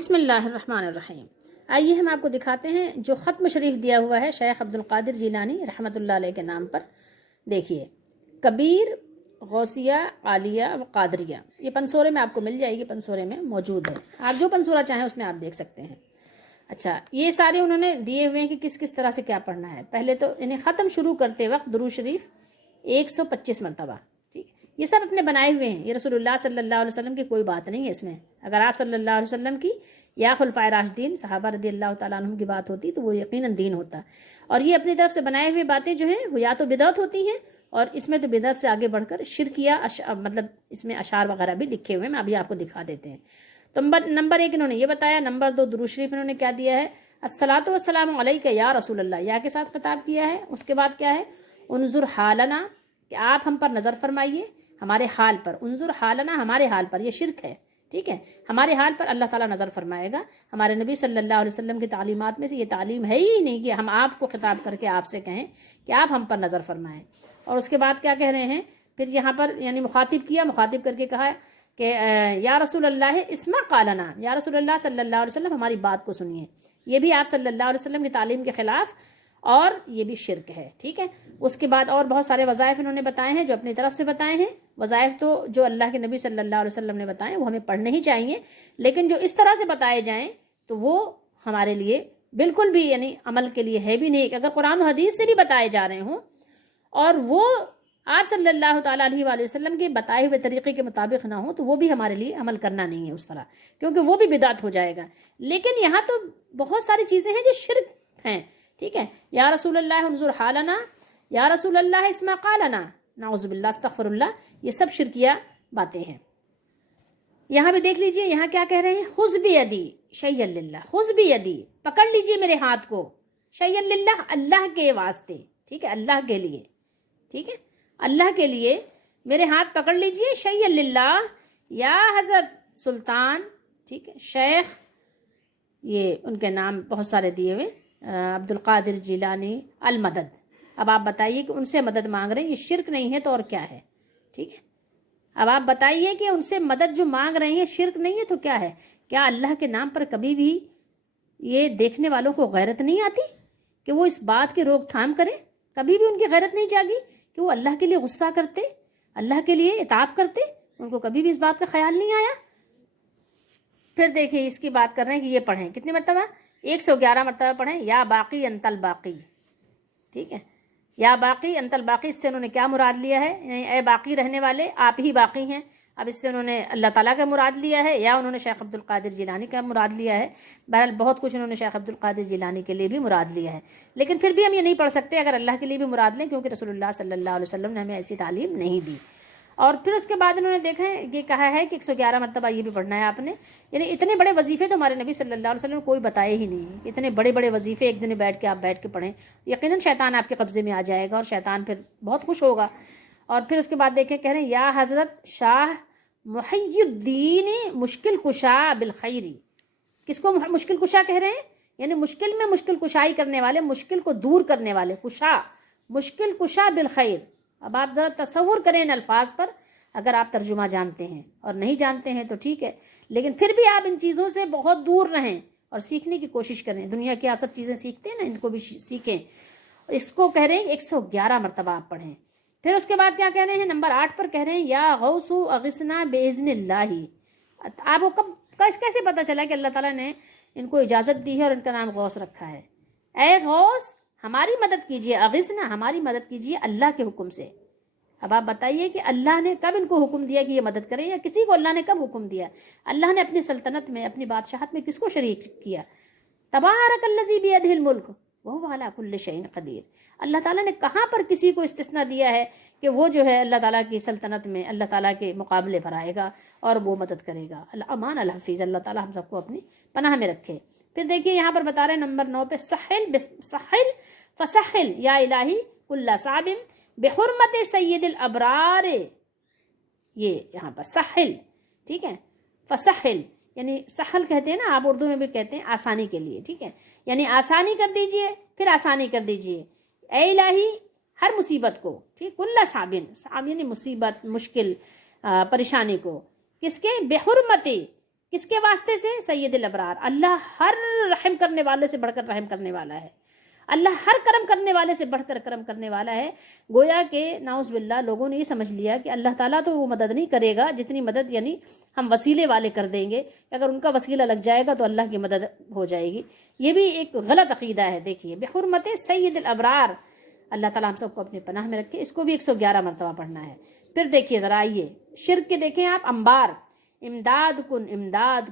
بسم اللہ الرحمن الرحیم۔ آئیے ہم آپ کو دکھاتے ہیں جو ختم شریف دیا ہوا ہے شیخ عبد القادر جیلانی رحمۃ اللہ علیہ کے نام پر۔ دیکھیے، کبیر، غوثیہ، عالیہ و قادریہ، یہ پنسورے میں آپ کو مل جائے گی، پنسورے میں موجود ہے، آپ جو پنسورہ چاہیں اس میں آپ دیکھ سکتے ہیں۔ اچھا، یہ سارے انہوں نے دیے ہوئے ہیں کہ کس کس طرح سے کیا پڑھنا ہے۔ پہلے تو انہیں ختم شروع کرتے وقت درود شریف 125 مرتبہ، ٹھیک، یہ سب اپنے بنائے ہوئے ہیں، یہ رسول اللہ صلی اللہ علیہ وسلم کی کوئی بات نہیں ہے اس میں۔ اگر آپ صلی اللہ علیہ وسلم کی یا خلفائے راشدین صحابہ رضی اللہ تعالیٰ عنہم کی بات ہوتی تو وہ یقیناً دین ہوتا، اور یہ اپنی طرف سے بنائے ہوئے باتیں جو ہیں وہ یا تو بدعت ہوتی ہیں، اور اس میں تو بدعت سے آگے بڑھ کر شرکیہ مطلب اس میں اشعار وغیرہ بھی لکھے ہوئے ہیں، ابھی آپ کو دکھا دیتے ہیں۔ تو نمبر 1 انہوں نے یہ بتایا۔ نمبر 2 درود شریف انہوں نے کیا دیا ہے، الصلاۃ والسلام علیک یا رسول اللہ، یا کے ساتھ خطاب کیا ہے۔ اس کے بعد کیا ہے، انظر حالنا، کہ آپ ہم پر نظر فرمائیے، ہمارے حال پر، انظر حالنا، ہمارے حال پر، یہ شرک ہے، ٹھیک ہے، ہمارے حال پر اللہ تعالیٰ نظر فرمائے گا۔ ہمارے نبی صلی اللہ علیہ وسلم کی تعلیمات میں سے یہ تعلیم ہے ہی نہیں کہ ہم آپ کو خطاب کر کے آپ سے کہیں کہ آپ ہم پر نظر فرمائیں۔ اور اس کے بعد کیا کہہ رہے ہیں، پھر یہاں پر یعنی مخاطب کیا، مخاطب کر کے کہا کہ یا رسول اللہ اسمع قالنا، یا رسول اللہ صلی اللہ علیہ وسلم ہماری بات کو سنیے۔ یہ بھی آپ صلی اللہ علیہ وسلم کی تعلیم کے خلاف، اور یہ بھی شرک ہے، ٹھیک ہے۔ اس کے بعد اور بہت سارے وظائف انہوں نے بتائے ہیں جو اپنی طرف سے بتائے ہیں۔ وظائف تو جو اللہ کے نبی صلی اللہ علیہ وسلم نے بتائے وہ ہمیں پڑھنے ہی چاہیے، لیکن جو اس طرح سے بتائے جائیں تو وہ ہمارے لیے بالکل بھی یعنی عمل کے لیے ہے بھی نہیں۔ اگر قرآن و حدیث سے بھی بتائے جا رہے ہوں اور وہ آپ صلی اللہ تعالیٰ علیہ وآلہ وسلم کے بتائے ہوئے طریقے کے مطابق نہ ہو تو وہ بھی ہمارے لیے عمل کرنا نہیں ہے اس طرح، کیونکہ وہ بھی بدعت ہو جائے گا۔ لیکن یہاں تو بہت ساری چیزیں ہیں جو شرک ہیں، ٹھیک ہے، یا رسول اللہ انظر حالنا، یا رسول اللہ اسمع قالنا، نعوذ باللہ استغفر اللہ، یہ سب شرکیہ باتیں ہیں۔ یہاں بھی دیکھ لیجئے، یہاں کیا کہہ رہے ہیں، خذ بیدی شیئا للہ، خذ بیدی، پکڑ لیجئے میرے ہاتھ کو، شیئا للہ، اللہ کے واسطے، ٹھیک ہے، اللہ کے لیے، ٹھیک ہے، اللہ کے لیے میرے ہاتھ پکڑ لیجئے، شیئا للہ، یا حضرت سلطان، ٹھیک ہے، شیخ، یہ ان کے نام بہت سارے دیے ہوئے، عبد القادر جیلانی المدد۔ اب آپ بتائیے کہ ان سے مدد مانگ رہے ہیں، یہ شرک نہیں ہے تو اور کیا ہے، ٹھیک ہے۔ اب آپ بتائیے کہ ان سے مدد جو مانگ رہے ہیں شرک نہیں ہے تو کیا ہے۔ کیا اللہ کے نام پر کبھی بھی یہ دیکھنے والوں کو غیرت نہیں آتی کہ وہ اس بات کی روک تھام کریں؟ کبھی بھی ان کی غیرت نہیں جاگی کہ وہ اللہ کے لیے غصہ کرتے، اللہ کے لیے عتاب کرتے؟ ان کو کبھی بھی اس بات کا خیال نہیں آیا؟ پھر دیکھیں اس کی بات کر رہے ہیں کہ یہ پڑھیں کتنی مرتبہ، 111 مرتبہ پڑھیں، یا باقی انت الباقی، ٹھیک ہے، یا باقی انت الباقی۔ اس سے انہوں نے کیا مراد لیا ہے، یعنی اے باقی رہنے والے آپ ہی باقی ہیں۔ اب اس سے انہوں نے اللہ تعالیٰ کا مراد لیا ہے یا انہوں نے شیخ عبد القادر جیلانی کا مراد لیا ہے۔ بہرحال بہت کچھ انہوں نے شیخ عبد القادر جیلانی کے لیے بھی مراد لیا ہے، لیکن پھر بھی ہم یہ نہیں پڑھ سکتے اگر اللہ کے لیے بھی مراد لیں، کیونکہ رسول اللہ صلی اللہ علیہ وسلم نے ہمیں ایسی تعلیم نہیں دی۔ اور پھر اس کے بعد انہوں نے دیکھا ہے یہ کہا ہے کہ 111 مرتبہ یہ بھی پڑھنا ہے آپ نے، یعنی اتنے بڑے وظیفے تو ہمارے نبی صلی اللہ علیہ وسلم نے کوئی بتائے ہی نہیں۔ اتنے بڑے بڑے وظیفے ایک دن بیٹھ کے پڑھیں، یقیناً شیطان آپ کے قبضے میں آ جائے گا اور شیطان پھر بہت خوش ہوگا۔ اور پھر اس کے بعد دیکھیں کہہ رہے ہیں یا حضرت شاہ محی الدین مشکل کشا بالخیری۔ کس کو مشکل کشا کہہ رہے ہیں، یعنی مشکل میں مشکل کشائی کرنے والے، مشکل کو دور کرنے والے، کشا، مشکل کشا بالخیر۔ اب آپ ذرا تصور کریں ان الفاظ پر، اگر آپ ترجمہ جانتے ہیں، اور نہیں جانتے ہیں تو ٹھیک ہے، لیکن پھر بھی آپ ان چیزوں سے بہت دور رہیں اور سیکھنے کی کوشش کریں۔ دنیا کی آپ سب چیزیں سیکھتے ہیں نا، ان کو بھی سیکھیں۔ اس کو کہہ رہے ہیں 111 مرتبہ آپ پڑھیں۔ پھر اس کے بعد کیا کہہ رہے ہیں، نمبر 8 پر کہہ رہے ہیں یا غوث اغثنا باذن اللہ۔ آپ کو کیسے پتہ چلا کہ اللہ تعالیٰ نے ان کو اجازت دی ہے اور ان کا نام غوث رکھا ہے؟ اے غوث ہماری مدد کیجیے، اغثنا ہماری مدد کیجیے اللہ کے حکم سے۔ اب آپ بتائیے کہ اللہ نے کب ان کو حکم دیا کہ یہ مدد کریں، یا کسی کو اللہ نے کب حکم دیا؟ اللہ نے اپنی سلطنت میں، اپنی بادشاہت میں کس کو شریک کیا؟ تبارک الذی بیدہ الملک وہو علی کل شیء قدیر۔ اللہ تعالیٰ نے کہاں پر کسی کو استثناء دیا ہے کہ وہ جو ہے اللہ تعالیٰ کی سلطنت میں اللہ تعالیٰ کے مقابلے پر آئے گا اور وہ مدد کرے گا؟ الامان الحفیظ، اللہ تعالیٰ ہم سب کو اپنی پناہ میں رکھے۔ پھر دیکھیے یہاں پر بتا رہے ہیں نمبر 9 پہ سحل فسحل یا الہی کل صعب بحرمت سید الابرار۔ یہ یہاں پر سحل، ٹھیک ہے، فسحل یعنی سہل کہتے ہیں نا، آپ اردو میں بھی کہتے ہیں آسانی کے لیے، ٹھیک ہے، یعنی آسانی کر دیجئے، پھر آسانی کر دیجئے اے الہی ہر مصیبت کو، ٹھیک، کل صعب یعنی مصیبت، مشکل، پریشانی کو، کس کے؟ بحرمت کس کے واسطے سے؟ سید الابرار، اللہ ہر رحم کرنے والے سے بڑھ کر رحم کرنے والا ہے، اللہ ہر کرم کرنے والے سے بڑھ کر کرم کرنے والا ہے۔ گویا کہ نعوذ باللہ لوگوں نے یہ سمجھ لیا کہ اللہ تعالیٰ تو وہ مدد نہیں کرے گا جتنی مدد یعنی ہم وسیلے والے کر دیں گے، اگر ان کا وسیلہ لگ جائے گا تو اللہ کی مدد ہو جائے گی۔ یہ بھی ایک غلط عقیدہ ہے۔ دیکھیے بحرمت سید الابرار، اللہ تعالیٰ ہم سب کو اپنے پناہ میں رکھے۔ اس کو بھی 111 مرتبہ پڑھنا ہے۔ پھر دیکھیے ذرا، آئیے شرک کے دیکھیں آپ، انبار، امداد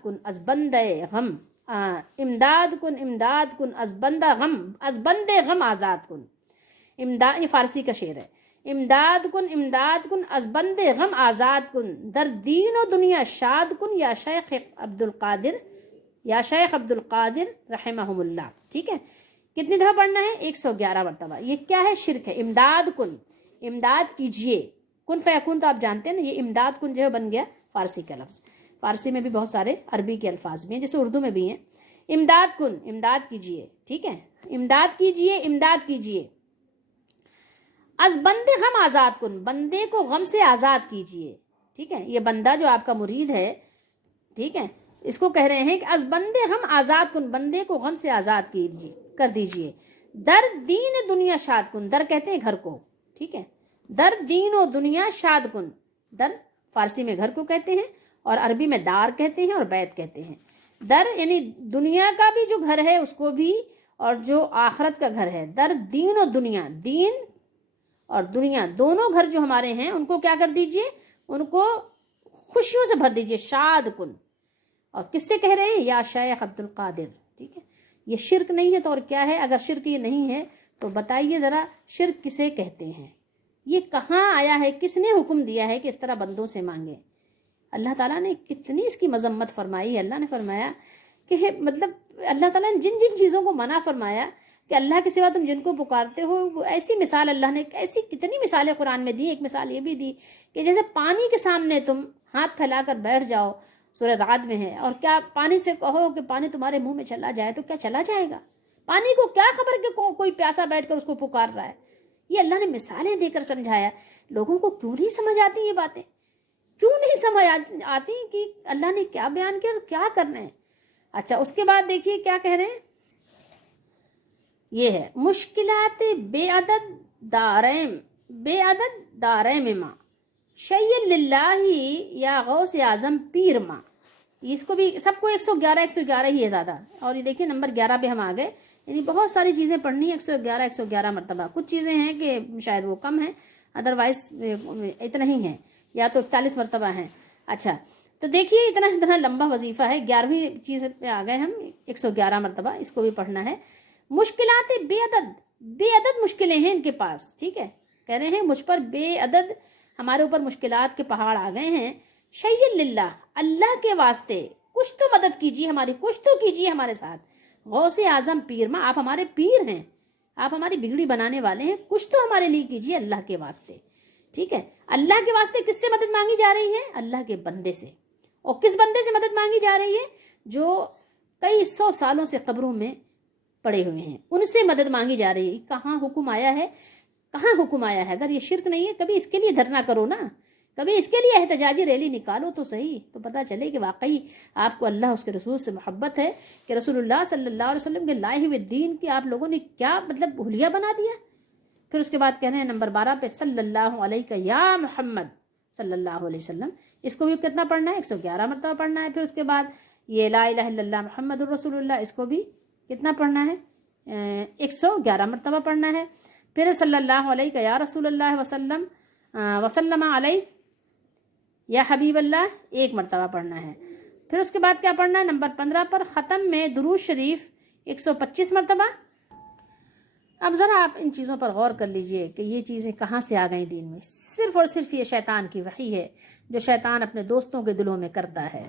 کن از بندے غم، امداد کن از بندہ غم، از بندے غم آزاد کن، امداد، یہ فارسی کا شعر ہے۔ امداد کن از بندے غم آزاد کن، در دین و دنیا شاد کن، یا شیخ عبد القادر رحمہم اللہ۔ ٹھیک ہے، کتنی دفعہ پڑھنا ہے؟ 111 مرتبہ۔ یہ کیا ہے؟ شرک ہے۔ امداد کن، امداد کیجئے، کن فیکون تو آپ جانتے ہیں نا، یہ امداد کن جو ہے بن گیا فارسی کا لفظ۔ فارسی میں بھی بہت سارے عربی کے الفاظ بھی ہیں، جیسے اردو میں بھی ہیں۔ امداد کن، امداد کیجئے، ٹھیک ہے، امداد کیجئے، امداد کیجئے، از بندے غم آزاد کن، بندے کو غم سے آزاد کیجئے۔ ٹھیک ہے، یہ بندہ جو آپ کا مرید ہے، ٹھیک ہے، اس کو کہہ رہے ہیں کہ از بندے غم آزاد کن، بندے کو غم سے آزاد کر دیجئے، در دین دنیا شاد کن، در کہتے ہیں گھر کو، ٹھیک ہے، در دین و دنیا شاد کن، در فارسی میں گھر کو کہتے ہیں اور عربی میں دار کہتے ہیں اور بیت کہتے ہیں۔ در یعنی دنیا کا بھی جو گھر ہے اس کو بھی، اور جو آخرت کا گھر ہے، در دین و دنیا، دین اور دنیا دونوں گھر جو ہمارے ہیں ان کو کیا کر دیجئے؟ ان کو خوشیوں سے بھر دیجئے، شاد کن۔ اور کس سے کہہ رہے ہیں؟ یا شیخ عبد القادر۔ ٹھیک ہے، یہ شرک نہیں ہے تو اور کیا ہے؟ اگر شرک یہ نہیں ہے تو بتائیے ذرا شرک کسے کہتے ہیں؟ یہ کہاں آیا ہے؟ کس نے حکم دیا ہے کہ اس طرح بندوں سے مانگے؟ اللہ تعالیٰ نے کتنی اس کی مذمت فرمائی ہے۔ اللہ نے فرمایا کہ مطلب اللہ تعالیٰ نے جن جن چیزوں کو منع فرمایا کہ اللہ کے سوا تم جن کو پکارتے ہو، وہ ایسی مثال اللہ نے، ایسی کتنی مثالیں قرآن میں دی۔ ایک مثال یہ بھی دی کہ جیسے پانی کے سامنے تم ہاتھ پھیلا کر بیٹھ جاؤ، سورہ رعد میں ہے، اور کیا پانی سے کہو کہ پانی تمہارے منہ میں چلا جائے تو کیا چلا جائے گا؟ پانی کو کیا خبر کہ کوئی پیاسا بیٹھ کر اس کو پکار رہا ہے؟ یہ اللہ نے مثالیں دے کر سمجھایا۔ لوگوں کو کیوں نہیں سمجھ آتی یہ باتیں؟ کیوں نہیں سمجھ آتی کہ اللہ نے کیا بیان کیا اور کیا کرنا ہے؟ اچھا، اس کے بعد دیکھیے کیا کہہ رہے ہیں، یہ ہے مشکلات بے عدد داریم ماں شیل للہ یا غوث اعظم پیر ماں۔ اس کو بھی سب کو 111 ہی ہے زیادہ۔ اور یہ دیکھیے نمبر 11 پہ ہم آ گئے، یعنی بہت ساری چیزیں پڑھنی ہے، 111 مرتبہ۔ کچھ چیزیں ہیں کہ شاید وہ کم ہیں، ادروائز اتنا ہی ہیں، یا تو 41 مرتبہ ہیں۔ اچھا، تو دیکھیے اتنا لمبا وظیفہ ہے۔ 11ویں چیز پہ آ گئے ہم، 111 مرتبہ اس کو بھی پڑھنا ہے۔ مشکلات بے عدد مشکلیں ہیں ان کے پاس، ٹھیک ہے، کہہ رہے ہیں مجھ پر بے عدد ہمارے اوپر مشکلات کے پہاڑ آ گئے ہیں۔ شیل للہ، اللہ کے واسطے کچھ تو مدد کیجیے ہماری، کچھ تو کیجیے ہمارے ساتھ۔ غوث اعظم پیر ماں، آپ ہمارے پیر ہیں، آپ ہماری بگڑی بنانے والے ہیں، کچھ تو ہمارے لیے کیجیے اللہ کے واسطے۔ ٹھیک ہے، اللہ کے واسطے کس سے مدد مانگی جا رہی ہے؟ اللہ کے بندے سے۔ اور کس بندے سے مدد مانگی جا رہی ہے؟ جو کئی 100 سالوں سے قبروں میں پڑے ہوئے ہیں، ان سے مدد مانگی جا رہی ہے۔ کہاں حکم آیا ہے؟ کہاں حکم آیا ہے؟ اگر یہ شرک نہیں ہے، کبھی اس کے لیے دھرنا کرو نا، کبھی اس کے لیے احتجاجی ریلی نکالو تو صحیح، تو پتہ چلے کہ واقعی آپ کو اللہ اس کے رسول سے محبت ہے، کہ رسول اللہ صلی اللہ علیہ وسلم کے لائے ہوئے دین کی آپ لوگوں نے کیا مطلب حلیہ بنا دیا۔ پھر اس کے بعد کہہ رہے ہیں نمبر 12 پہ صلی اللہ علیہ یا محمد صلی اللہ علیہ وسلم۔ اس کو بھی کتنا پڑھنا ہے؟ 111 مرتبہ پڑھنا ہے۔ پھر اس کے بعد یہ لا الہ الا اللہ محمد الرسول اللہ، اس کو بھی کتنا پڑھنا ہے؟ 111 مرتبہ پڑھنا ہے۔ پھر صلی اللہ علیہ یا رسول اللہ وسلم وسلم علیہ یا حبیب اللہ، 1 مرتبہ پڑھنا ہے۔ پھر اس کے بعد کیا پڑھنا ہے؟ نمبر 15 پر ختم میں درود شریف 125 مرتبہ۔ اب ذرا آپ ان چیزوں پر غور کر لیجئے کہ یہ چیزیں کہاں سے آ گئیں دین میں۔ صرف اور صرف یہ شیطان کی وحی ہے، جو شیطان اپنے دوستوں کے دلوں میں کرتا ہے،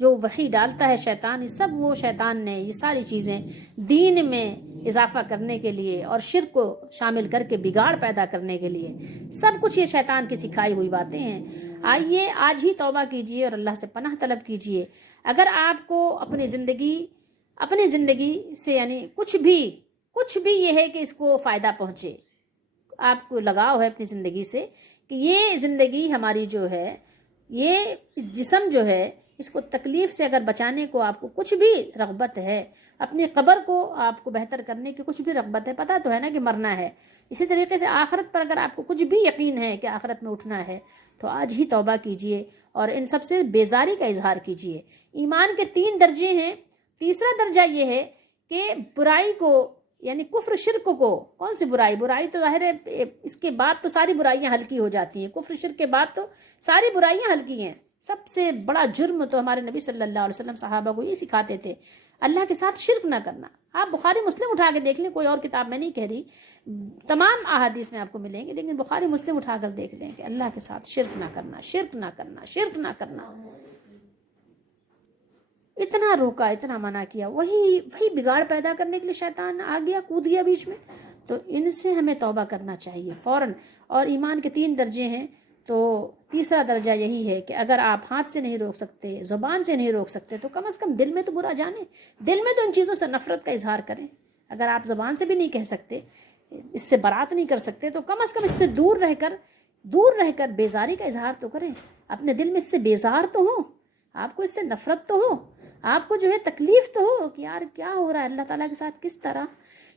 جو وحی ڈالتا ہے شیطان، یہ سب وہ شیطان نے یہ ساری چیزیں دین میں اضافہ کرنے کے لیے اور شرک کو شامل کر کے بگاڑ پیدا کرنے کے لیے، سب کچھ یہ شیطان کی سکھائی ہوئی باتیں ہیں۔ آئیے آج ہی توبہ کیجئے اور اللہ سے پناہ طلب کیجئے۔ اگر آپ کو اپنی زندگی سے یعنی کچھ بھی یہ ہے کہ اس کو فائدہ پہنچے، آپ کو لگاؤ ہے اپنی زندگی سے کہ یہ زندگی ہماری جو ہے، یہ جسم جو ہے اس کو تکلیف سے اگر بچانے کو آپ کو کچھ بھی رغبت ہے، اپنی قبر کو آپ کو بہتر کرنے کی کچھ بھی رغبت ہے، پتہ تو ہے نا کہ مرنا ہے، اسی طریقے سے آخرت پر اگر آپ کو کچھ بھی یقین ہے کہ آخرت میں اٹھنا ہے تو آج ہی توبہ کیجئے اور ان سب سے بیزاری کا اظہار کیجئے۔ ایمان کے 3 درجے ہیں، تیسرا درجہ یہ ہے کہ برائی کو یعنی کفر شرک کو، کون سی برائی تو ظاہر ہے اس کے بعد تو ساری برائیاں ہلکی ہو جاتی ہیں، کفر شرک کے بعد تو ساری برائیاں ہلکی ہیں۔ سب سے بڑا جرم تو ہمارے نبی صلی اللہ علیہ وسلم صحابہ کو یہ سکھاتے تھے، اللہ کے ساتھ شرک نہ کرنا۔ آپ بخاری مسلم اٹھا کے دیکھ لیں، کوئی اور کتاب میں نہیں کہہ رہی، تمام احادیث میں آپ کو ملیں گے، لیکن بخاری مسلم اٹھا کر دیکھ لیں کہ اللہ کے ساتھ شرک نہ کرنا، شرک نہ کرنا، شرک نہ کرنا۔ اتنا روکا، اتنا منع کیا، وہی بگاڑ پیدا کرنے کے لیے شیطان آ گیا، کود گیا بیچ میں۔ تو ان سے ہمیں توبہ کرنا چاہیے فوراً۔ اور ایمان کے 3 درجے ہیں، تو تیسرا درجہ یہی ہے کہ اگر آپ ہاتھ سے نہیں روک سکتے، زبان سے نہیں روک سکتے، تو کم از کم دل میں تو برا جانیں، دل میں تو ان چیزوں سے نفرت کا اظہار کریں۔ اگر آپ زبان سے بھی نہیں کہہ سکتے، اس سے برات نہیں کر سکتے، تو کم از کم اس سے دور رہ کر بیزاری کا اظہار تو کریں، اپنے دل میں اس سے بیزار تو ہو، آپ کو اس سے نفرت تو ہو، آپ کو جو ہے تکلیف تو ہو کہ یار کیا ہو رہا ہے، اللہ تعالیٰ کے ساتھ کس طرح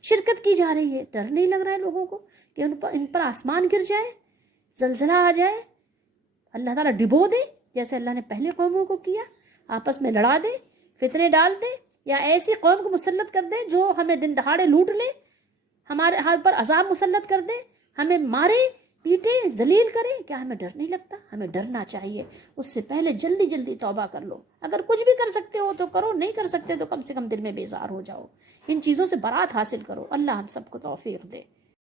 شرکت کی جا رہی ہے۔ ڈر نہیں لگ رہا ہے لوگوں کو کہ ان پر آسمان گر جائے، زلزلہ آ جائے، اللہ تعالیٰ ڈبو دے جیسے اللہ نے پہلے قوموں کو کیا، آپس میں لڑا دے، فتنے ڈال دے، یا ایسی قوم کو مسلط کر دے جو ہمیں دن دہاڑے لوٹ لے، ہمارے ہاتھ پر عذاب مسلط کر دے، ہمیں مارے پیٹے ذلیل کرے۔ کیا ہمیں ڈر نہیں لگتا؟ ہمیں ڈرنا چاہیے۔ اس سے پہلے جلدی جلدی توبہ کر لو، اگر کچھ بھی کر سکتے ہو تو کرو، نہیں کر سکتے تو کم سے کم دل میں بیزار ہو جاؤ، ان چیزوں سے برات حاصل کرو۔ اللہ ہم سب کو توفیق دے۔